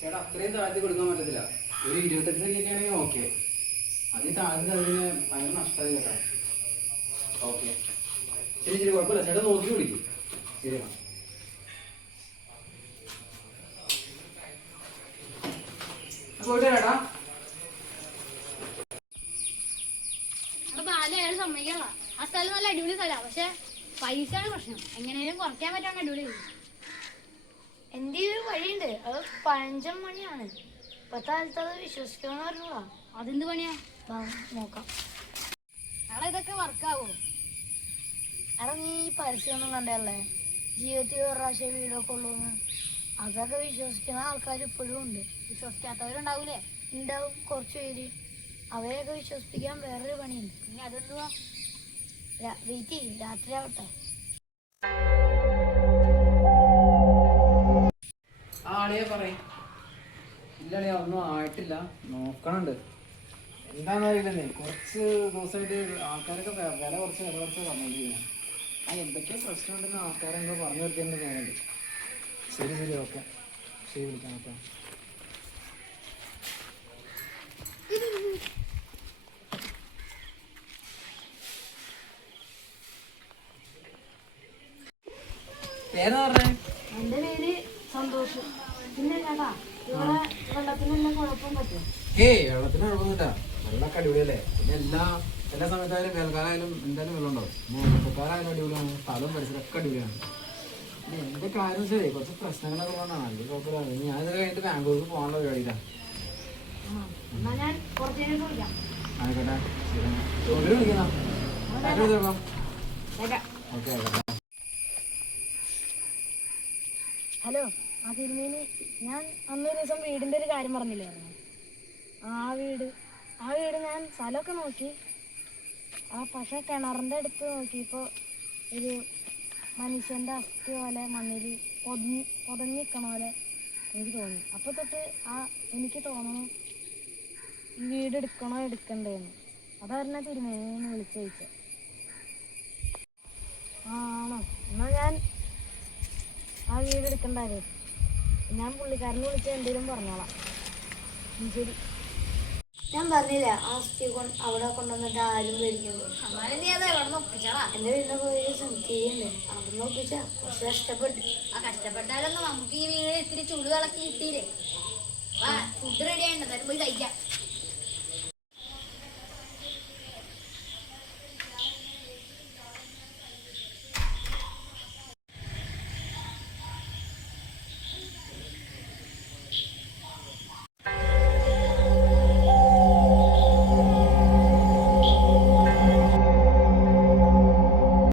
ചേട്ടാ അത്രയും താഴ്ത്തി കൊടുക്കാൻ പറ്റത്തില്ല. ഒരു 28 രൂപയ്ക്കാണെങ്കിൽ ഓക്കെ. അതിൽ താഴ്ന്ന അതിന് ഭയങ്കര നഷ്ടമായി ചേട്ടാ. ഓക്കെ ശരി ശരി കുഴപ്പമില്ല. ചേട്ടാ നോക്കി വിളിക്കും. ശരി പോയിട്ട് ചേട്ടാ. സമ്മതിക്കാ ആ സ്ഥലം നല്ല അടിപൊളി സ്ഥലമാണ്. പക്ഷെ പൈസയാണ് പ്രശ്നം. എങ്ങനെയും കുറയ്ക്കാൻ പറ്റാണ് അടിപൊളി. എന്റെ ഒരു വഴിയുണ്ട്. അത് പഴഞ്ചൻ പണിയാണ്. ഇപ്പത്തെ കാലത്ത് അത് വിശ്വസിക്കണമെന്ന് പറഞ്ഞൂടാ. അതെന്ത് പണിയാ? നോക്കാം. എടാ ഇതൊക്കെ വർക്കാവോ? എടാ നീ പരസ്യമൊന്നും കണ്ടല്ലേ, ജീവിതത്തിൽ ഒരു പ്രാവശ്യം വീടൊക്കെ ഉള്ളൂന്ന്. അതൊക്കെ വിശ്വസിക്കുന്ന ആൾക്കാർ ഇപ്പോഴും ഉണ്ട്. വിശ്വസിക്കാത്തവരുണ്ടാവൂലേ? ഉണ്ടാവും കുറച്ച് പേര്. അവരെയൊക്കെ വിശ്വസിപ്പിക്കാൻ വേറൊരു പണിയുണ്ട്. ഇനി അതെന്തുവാ? വെയിറ്റ് ചെയ്യും, രാത്രി ആവട്ടെ. ആളിയെ പറയും. ഇല്ലളിയാ ഒന്നും ആയിട്ടില്ല, നോക്കണുണ്ട്. എന്താണെന്നറിയില്ലെന്നേ, കുറച്ച് ദിവസമായിട്ട് ആൾക്കാരൊക്കെ വില കുറച്ച് പറഞ്ഞോണ്ടിരിക്കുന്നത്. എന്തൊക്കെയോ പ്രശ്നമുണ്ടെന്ന് ആൾക്കാരെന്തോ പറഞ്ഞു കൊടുക്കേണ്ടി തോന്നുന്നുണ്ട്. ശരി ശരി ഓക്കെ. ശരി വിളിക്കാം. ഓക്കെ പേരെന്ന് പറഞ്ഞേ? എന്റെ പേര് സന്തോഷം. പിന്നെ ചേട്ടാ ഇവിടെ വെള്ളത്തിനെല്ലാം കുഴപ്പം പറ്റും? വെള്ളത്തിന് കുഴപ്പമൊന്നുമില്ല. വെള്ളമൊക്കെ അടിപൊളിയല്ലേ. പിന്നെ എല്ലാ സമയത്തായാലും വേൽക്കാലായാലും എന്തായാലും വെള്ളം ഉണ്ടാവും. മുപ്പക്കാലായാലും അടിപൊളിയാണ്. സ്ഥലവും പരിസരമൊക്കെ അടിപൊളിയാണ്. പിന്നെ എന്റെ കാര്യം ശരി കുറച്ച് പ്രശ്നങ്ങളൊക്കെ പോകണം. വലിയ കുഴപ്പമില്ല. ഞാനിത് കഴിഞ്ഞിട്ട് ബാംഗ്ലൂർക്ക് പോകാനുള്ള പരിപാടിയിലാണ്. എന്നാ ഞാൻ കുറച്ച് നേരം വിളിക്കാം. ആയിക്കോട്ടെ ശരി. വിളിക്കണം. ഓക്കെ ആയിക്കോട്ടെ. ഹലോ, ആ തിരുമേനി, ഞാൻ അന്നൊരു ദിവസം വീടിൻ്റെ ഒരു കാര്യം പറഞ്ഞില്ലായിരുന്നു? ആ വീട് ഞാൻ സ്ഥലമൊക്കെ നോക്കി. പക്ഷെ കിണറിൻ്റെ അടുത്ത് നോക്കിയപ്പോൾ ഒരു മനുഷ്യൻ്റെ അസ്ഥി പോലെ മണ്ണിൽ പൊതഞ്ഞിക്കണ പോലെ എനിക്ക് തോന്നി. അപ്പോൾ തൊട്ട് എനിക്ക് തോന്നുന്നു ഈ വീട് എടുക്കണോ എടുക്കണ്ടേന്ന്. അതായിരുന്നു തിരുമേനിനെ വിളിച്ചു ചോദിച്ചത്. ആണോ? എന്നാൽ ഞാൻ ആ വീട് എടുക്കണ്ടായിരുന്നു. ഞാൻ പുള്ളിക്കാരനെ വിളിച്ച് എന്തെങ്കിലും പറഞ്ഞോളാം. ശരി. ഞാൻ പറഞ്ഞില്ല ആ അസ്ഥി അവിടെ കൊണ്ടുവന്നിട്ട് ആരും പേടിക്കുന്നു. എന്നാലും നീ അത് എവിടെ ഒപ്പിച്ചാടാ? എൻ്റെ വീടിൻ്റെ പോയി ചെയ്യുന്നുണ്ട്. അവിടുന്ന് ഒപ്പിച്ചാ പക്ഷെ കഷ്ടപ്പെട്ടു. ആ കഷ്ടപ്പെട്ടാലൊന്നും നമുക്ക് ഈ വീട് ഇത്തിരി ചുടു കളക്കി കിട്ടിയില്ലേ? ഫുഡ് റെഡി ആയിട്ട് എന്തായാലും പോയി കഴിക്കാം.